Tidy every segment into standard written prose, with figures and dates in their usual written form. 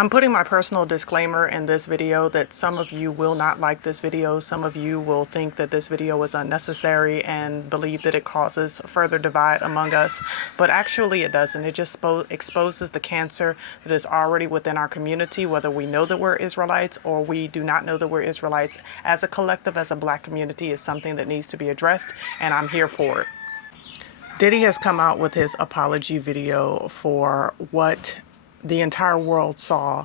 I'm putting my personal disclaimer in this video that some of you will not like this video. Some of you will think that this video is unnecessary and believe that it causes further divide among us. But actually it doesn't. It just exposes the cancer that is already within our community, whether we know that we're Israelites or we do not know that we're Israelites. As a collective, as a Black community, is something that needs to be addressed, and I'm here for it. Diddy has come out with his apology video for what the entire world saw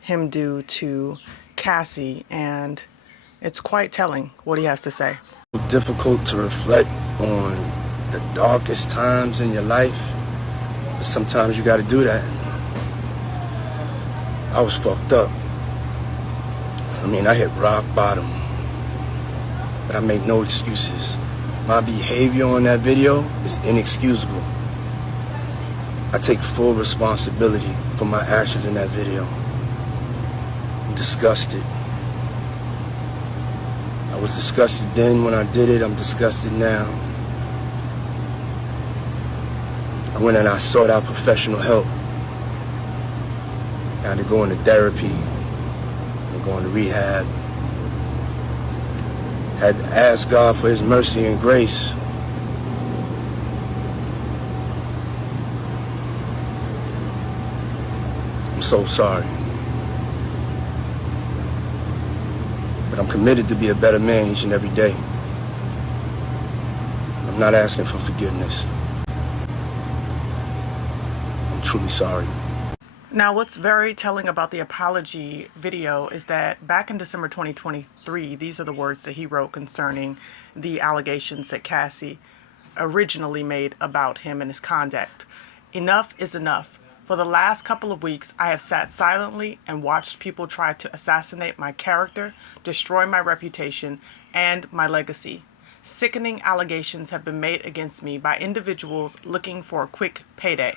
him do to Cassie, and it's quite telling what he has to say. Difficult to reflect on the darkest times in your life, but sometimes you got to do that. I was fucked up. I hit rock bottom, but I make no excuses. My behavior on that video is inexcusable. I take full responsibility for my actions in that video. I'm disgusted. I was disgusted then when I did it. I'm disgusted now. I went and I sought out professional help. I had to go into therapy and go into rehab. Had to ask God for His mercy and grace. I'm so sorry. But I'm committed to be a better man each and every day. I'm not asking for forgiveness. I'm truly sorry. Now, what's very telling about the apology video is that back in December 2023, these are the words that he wrote concerning the allegations that Cassie originally made about him and his conduct. Enough is enough. For the last couple of weeks, I have sat silently and watched people try to assassinate my character, destroy my reputation, and my legacy. Sickening allegations have been made against me by individuals looking for a quick payday.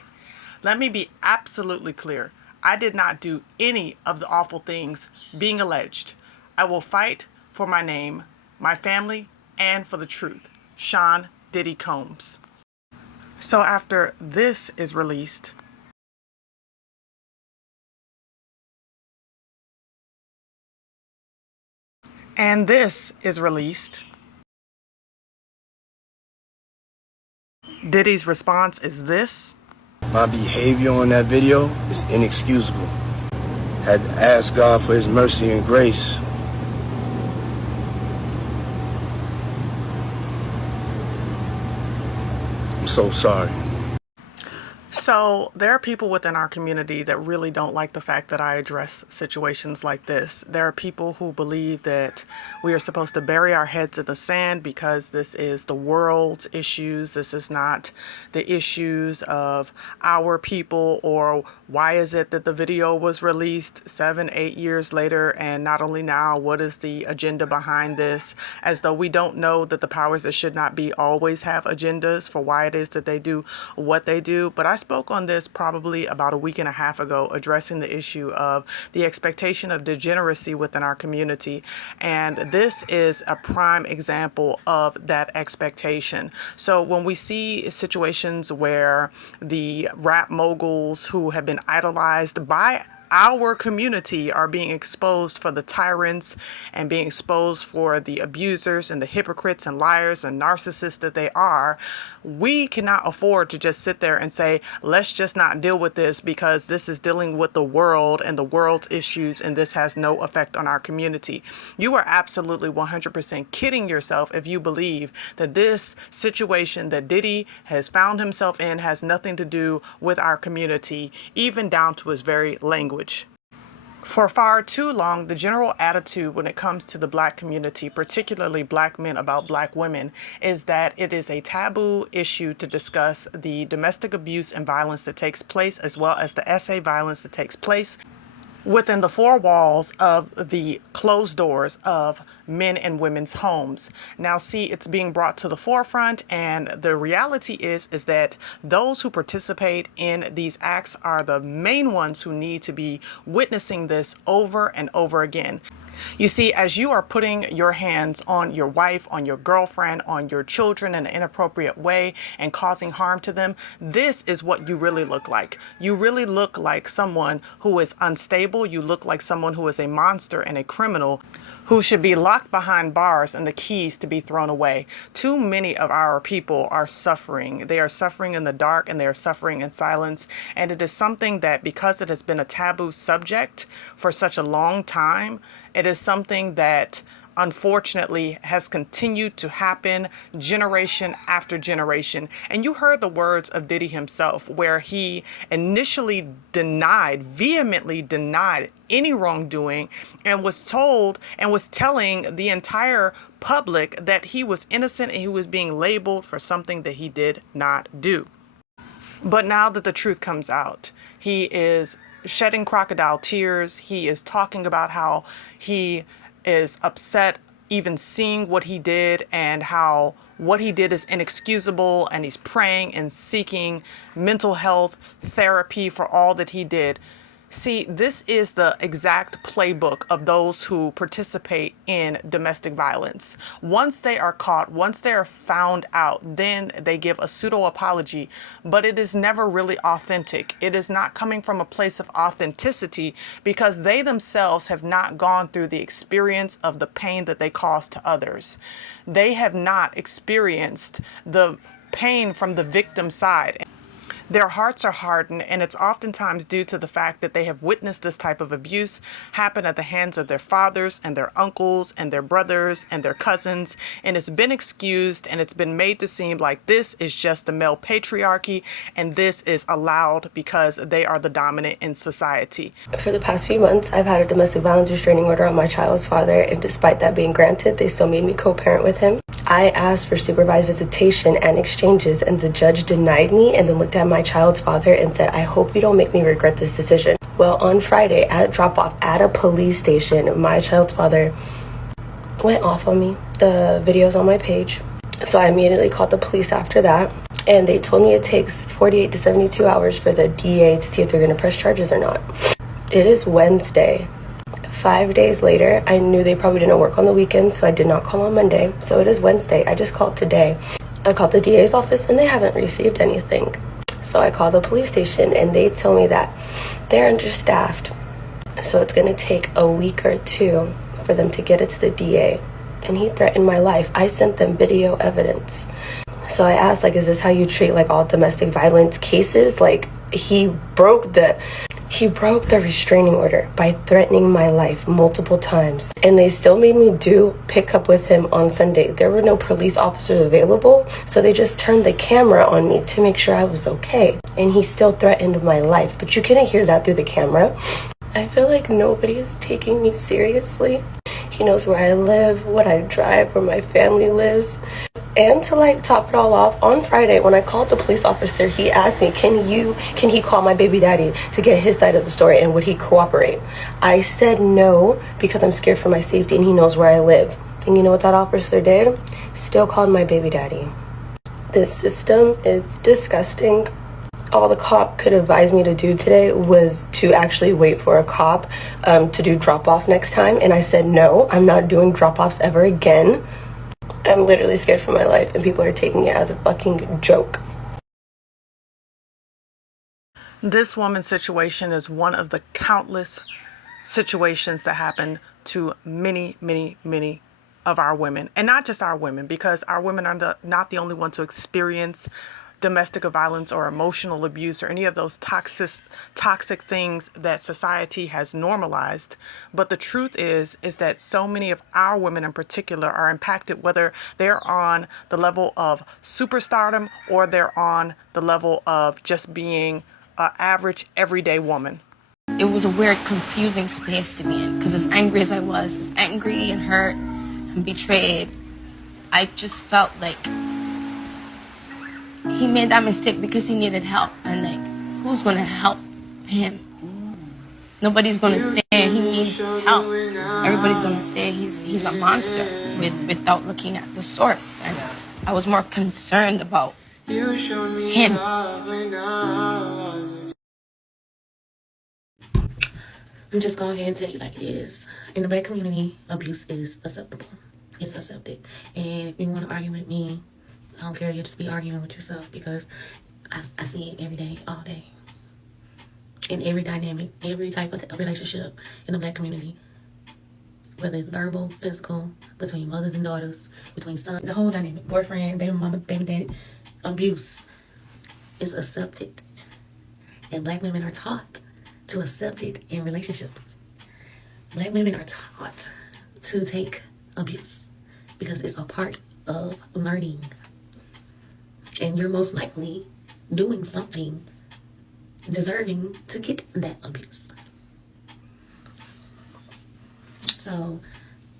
Let me be absolutely clear. I did not do any of the awful things being alleged. I will fight for my name, my family, and for the truth. Sean Diddy Combs. So after this is released, and this is released, Diddy's response is this. My behavior on that video is inexcusable. Had to ask God for His mercy and grace. I'm so sorry. So there are people within our community that really don't like the fact that I address situations like this. There are people who believe that we are supposed to bury our heads in the sand because this is the world's issues. This is not the issues of our people, or why is it that the video was released 7-8 years later, and not only now, what is the agenda behind this? As though we don't know that the powers that should not be always have agendas for why it is that they do what they do. But I spoke on this probably about a week and a half ago, addressing the issue of the expectation of degeneracy within our community. And this is a prime example of that expectation. So when we see situations where the rap moguls who have been idolized by our community are being exposed for the tyrants and being exposed for the abusers and the hypocrites and liars and narcissists that they are, we cannot afford to just sit there and say, let's just not deal with this because this is dealing with the world and the world's issues and this has no effect on our community. You are absolutely 100% kidding yourself if you believe that this situation that Diddy has found himself in has nothing to do with our community, even down to his very language. For far too long, the general attitude when it comes to the Black community, particularly Black men about Black women, is that it is a taboo issue to discuss the domestic abuse and violence that takes place, as well as the SA violence that takes place within the four walls of the closed doors of men and women's homes. Now, see, it's being brought to the forefront, and the reality is that those who participate in these acts are the main ones who need to be witnessing this over and over again. You see, as you are putting your hands on your wife, on your girlfriend, on your children in an inappropriate way and causing harm to them, this is what you really look like. You really look like someone who is unstable. You look like someone who is a monster and a criminal who should be locked behind bars and the keys to be thrown away. Too many of our people are suffering. They are suffering in the dark and they are suffering in silence. And it is something that, because it has been a taboo subject for such a long time, it is something that unfortunately has continued to happen generation after generation. And you heard the words of Diddy himself, where he initially vehemently denied any wrongdoing, and was told and was telling the entire public that he was innocent and he was being labeled for something that he did not do. But now that the truth comes out, he is shedding crocodile tears. He is talking about how he is upset even seeing what he did, and how what he did is inexcusable, and he's praying and seeking mental health therapy for all that he did. See, this is the exact playbook of those who participate in domestic violence. Once they are caught, once they are found out, then they give a pseudo apology, but it is never really authentic. It is not coming from a place of authenticity, because they themselves have not gone through the experience of the pain that they cause to others. They have not experienced the pain from the victim side. Their hearts are hardened, and it's oftentimes due to the fact that they have witnessed this type of abuse happen at the hands of their fathers and their uncles and their brothers and their cousins, and it's been excused, and it's been made to seem like this is just the male patriarchy, and this is allowed because they are the dominant in society. For the past few months, I've had a domestic violence restraining order on my child's father, and despite that being granted, they still made me co-parent with him. I asked for supervised visitation and exchanges, and the judge denied me and then looked at my child's father and said, "I hope you don't make me regret this decision." Well, on Friday at drop-off at a police station, my child's father went off on me. The video's on my page. So I immediately called the police after that, and they told me it takes 48 to 72 hours for the DA to see if they're going to press charges or not. It is Wednesday. 5 days later, I knew they probably didn't work on the weekend, so I did not call on Monday. So it is Wednesday. I just called today. I called the DA's office, and they haven't received anything. So I called the police station, and they tell me that they're understaffed. So it's going to take a week or two for them to get it to the DA. And he threatened my life. I sent them video evidence. So I asked, like, is this how you treat, like, all domestic violence cases? Like, he broke the restraining order by threatening my life multiple times, and they still made me do pick up with him on Sunday. There were no police officers available, so they just turned the camera on me to make sure I was okay, and he still threatened my life, but you couldn't hear that through the camera. I feel like nobody is taking me seriously. He knows where I live, what I drive, where my family lives. And to, like, top it all off, on Friday when I called the police officer, he asked me, can he call my baby daddy to get his side of the story, and would he cooperate? I said no, because I'm scared for my safety, and he knows where I live. And you know what that officer did? Still called my baby daddy. This system is disgusting. All the cop could advise me to do today was to actually wait for a cop to do drop-off next time. And I said, no, I'm not doing drop-offs ever again. I'm literally scared for my life, and people are taking it as a fucking joke. This woman's situation is one of the countless situations that happen to many, many, many of our women. And not just our women, because our women are not the only ones to experience domestic violence or emotional abuse or any of those toxic things that society has normalized. But the truth is that so many of our women in particular are impacted, whether they're on the level of superstardom or they're on the level of just being an average everyday woman. It was a weird, confusing space to be in, because as angry as I was, as angry and hurt and betrayed, I just felt like he made that mistake because he needed help, and like, who's gonna help him? Nobody's gonna say he needs help. Everybody's gonna say he's a monster without looking at the source. And I was more concerned about him. I'm just going ahead and tell you like it is. In the Black community, abuse is acceptable. It's accepted. And if you want to argue with me, I don't care. You'll just be arguing with yourself because I see it every day, all day. In every dynamic, every type of relationship in the Black community. Whether it's verbal, physical, between mothers and daughters, between sons, the whole dynamic, boyfriend, baby mama, baby daddy, abuse is accepted. And Black women are taught to accept it in relationships. Black women are taught to take abuse because it's a part of learning. And you're most likely doing something deserving to get that abuse. So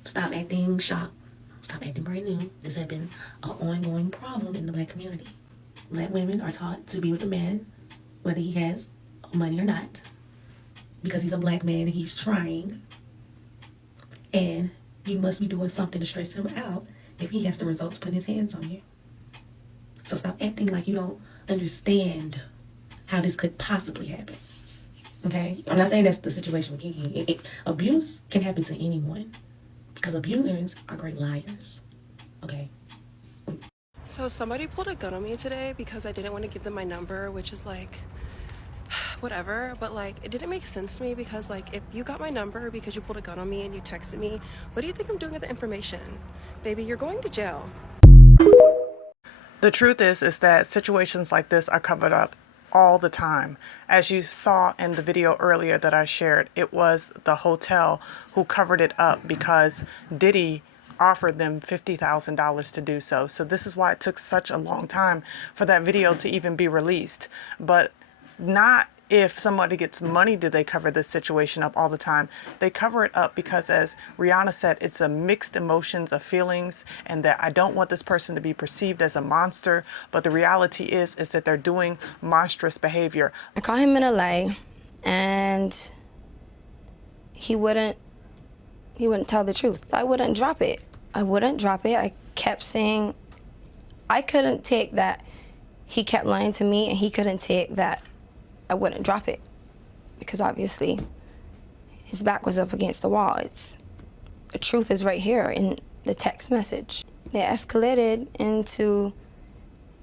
stop acting shocked. Stop acting brand new. This has been an ongoing problem in the Black community. Black women are taught to be with a man, whether he has money or not, because he's a Black man and he's trying. And you must be doing something to stress him out if he has the results put his hands on you. So stop acting like you don't understand how this could possibly happen. Okay? I'm not saying that's the situation with Kiki. Abuse can happen to anyone because abusers are great liars. Okay? So somebody pulled a gun on me today because I didn't want to give them my number, which is like, whatever, but like, it didn't make sense to me because like, if you got my number because you pulled a gun on me and you texted me, what do you think I'm doing with the information? Baby, you're going to jail. The truth is that situations like this are covered up all the time. As you saw in the video earlier that I shared, it was the hotel who covered it up because Diddy offered them $50,000 to do so. So this is why it took such a long time for that video to even be released. But not if somebody gets money do they cover this situation up all the time. They cover it up because, as Rihanna said, it's a mixed emotions of feelings, and that I don't want this person to be perceived as a monster, but the reality is that they're doing monstrous behavior. I caught him in a lie, and he wouldn't tell the truth. I wouldn't drop it. I kept saying I couldn't take that he kept lying to me, and he couldn't take that I wouldn't drop it, because obviously his back was up against the wall. The truth is right here in the text message. It escalated into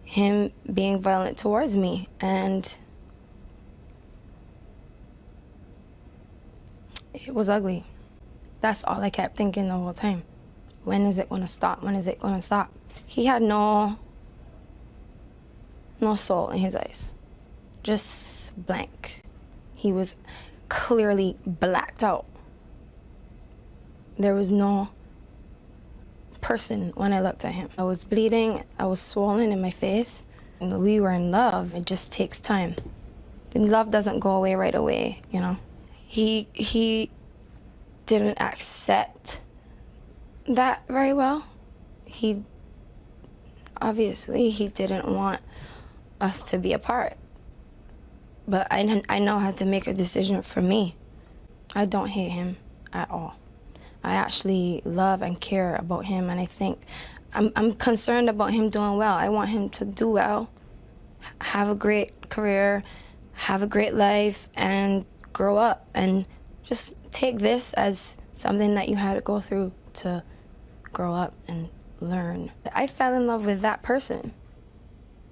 him being violent towards me, and it was ugly. That's all I kept thinking the whole time. When is it gonna stop? When is it gonna stop? He had no soul in his eyes. Just blank. He was clearly blacked out. There was no person when I looked at him. I was bleeding, I was swollen in my face. And we were in love. It just takes time. And love doesn't go away right away, you know. He didn't accept that very well. Obviously he didn't want us to be apart. But I know how to make a decision for me. I don't hate him at all. I actually love and care about him, and I think I'm concerned about him doing well. I want him to do well, have a great career, have a great life, and grow up, and just take this as something that you had to go through to grow up and learn. I fell in love with that person.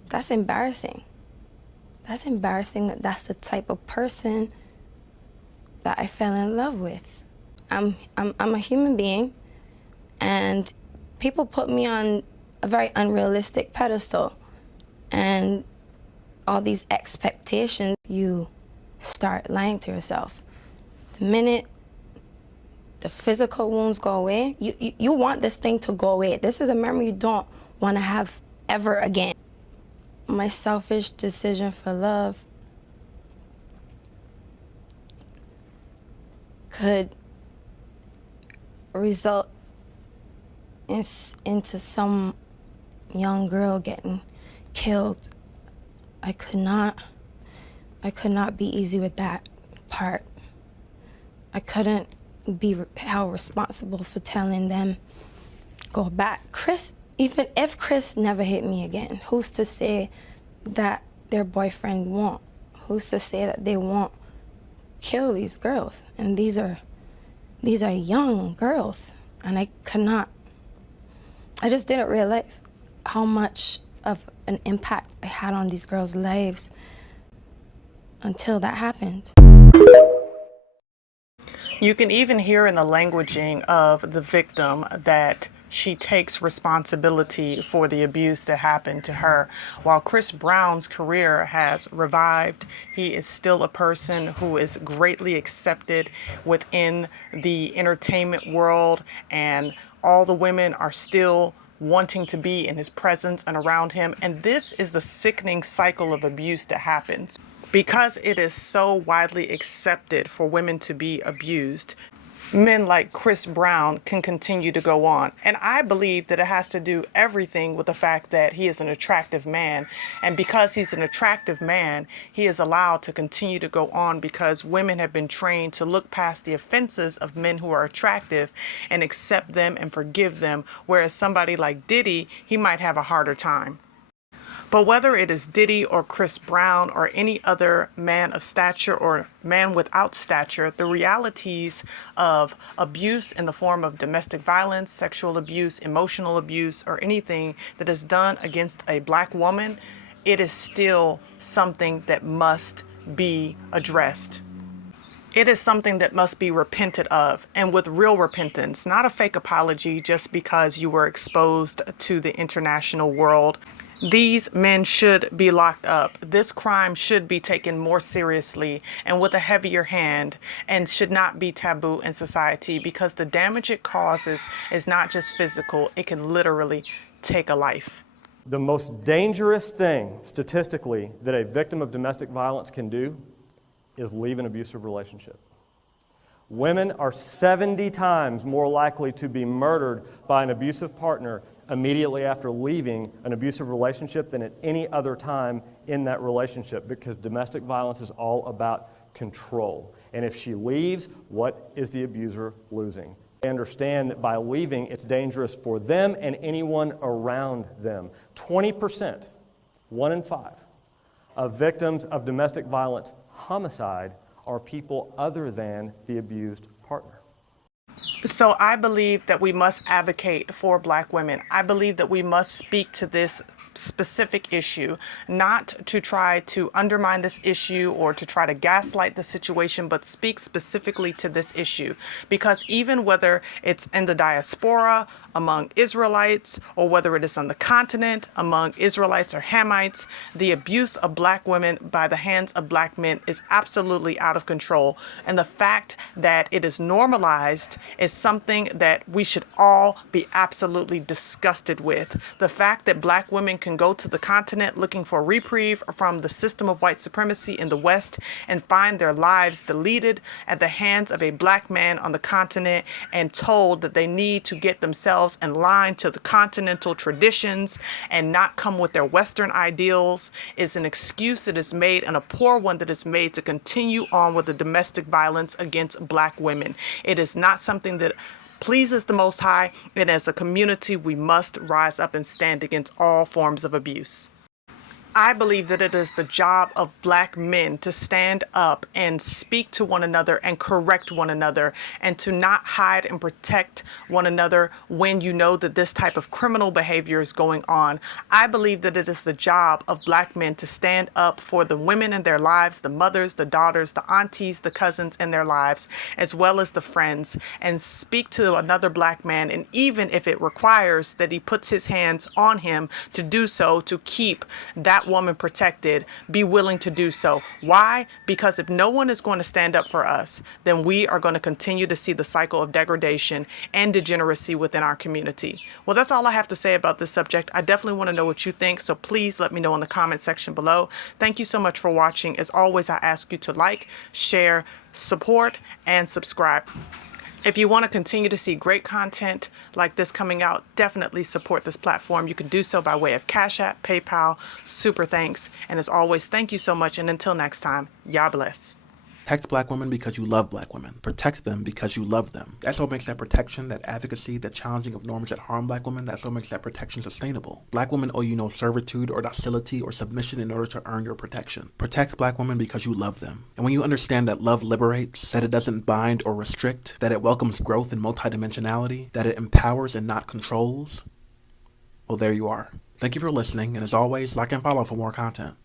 That's embarrassing. That's embarrassing that that's the type of person that I fell in love with. I'm a human being, and people put me on a very unrealistic pedestal, and all these expectations, you start lying to yourself. The minute the physical wounds go away, you want this thing to go away. This is a memory you don't want to have ever again. My selfish decision for love could result into some young girl getting killed. I could not be easy with that part. I couldn't be held responsible for telling them, go back. Even if Chris never hit me again, who's to say that their boyfriend won't? Who's to say that they won't kill these girls, and these are young girls, and I just didn't realize how much of an impact I had on these girls' lives until that happened. You can even hear in the languaging of the victim that she takes responsibility for the abuse that happened to her. While Chris Brown's career has revived, he is still a person who is greatly accepted within the entertainment world, and all the women are still wanting to be in his presence and around him. And this is the sickening cycle of abuse that happens. Because it is so widely accepted for women to be abused, men like Chris Brown can continue to go on. And I believe that it has to do everything with the fact that he is an attractive man. And because he's an attractive man, he is allowed to continue to go on because women have been trained to look past the offenses of men who are attractive and accept them and forgive them. Whereas somebody like Diddy, he might have a harder time. But whether it is Diddy or Chris Brown or any other man of stature or man without stature, the realities of abuse in the form of domestic violence, sexual abuse, emotional abuse, or anything that is done against a black woman, it is still something that must be addressed. It is something that must be repented of, and with real repentance, not a fake apology just because you were exposed to the international world. These men should be locked up. This crime should be taken more seriously and with a heavier hand, and should not be taboo in society, because the damage it causes is not just physical, it can literally take a life. The most dangerous thing statistically that a victim of domestic violence can do is leave an abusive relationship. Women are 70 times more likely to be murdered by an abusive partner immediately after leaving an abusive relationship than at any other time in that relationship, because domestic violence is all about control. And if she leaves, what is the abuser losing? They understand that by leaving, it's dangerous for them and anyone around them. 20%, 1 in 5, of victims of domestic violence homicide are people other than the abused partner. So I believe that we must advocate for black women. I believe that we must speak to this specific issue, not to try to undermine this issue or to try to gaslight the situation, but speak specifically to this issue. Because even whether it's in the diaspora among Israelites, or whether it is on the continent among Israelites or Hamites, the abuse of black women by the hands of black men is absolutely out of control. And the fact that it is normalized is something that we should all be absolutely disgusted with. The fact that black women can go to the continent looking for reprieve from the system of white supremacy in the West and find their lives deleted at the hands of a black man on the continent, and told that they need to get themselves in line to the continental traditions and not come with their Western ideals, is an excuse that is made, and a poor one that is made, to continue on with the domestic violence against black women. It is not something that pleases the Most High, and as a community, we must rise up and stand against all forms of abuse. I believe that it is the job of black men to stand up and speak to one another and correct one another, and to not hide and protect one another when you know that this type of criminal behavior is going on. I believe that it is the job of black men to stand up for the women in their lives, the mothers, the daughters, the aunties, the cousins in their lives, as well as the friends, and speak to another black man. And even if it requires that he puts his hands on him to do so, to keep that woman protected, be willing to do so. Why? Because if no one is going to stand up for us, then we are going to continue to see the cycle of degradation and degeneracy within our community. Well, that's all I have to say about this subject. I definitely want to know what you think, so please let me know in the comment section below. Thank you so much for watching. As always, I ask you to like, share, support, and subscribe. If you want to continue to see great content like this coming out, definitely support this platform. You can do so by way of Cash App, PayPal, super thanks. And as always, thank you so much. And until next time, Yah bless. Protect black women because you love black women. Protect them because you love them. That's what makes that protection, that advocacy, that challenging of norms that harm black women, that's what makes that protection sustainable. Black women owe you no servitude or docility or submission in order to earn your protection. Protect black women because you love them. And when you understand that love liberates, that it doesn't bind or restrict, that it welcomes growth and multidimensionality, that it empowers and not controls, well, there you are. Thank you for listening, and as always, like and follow for more content.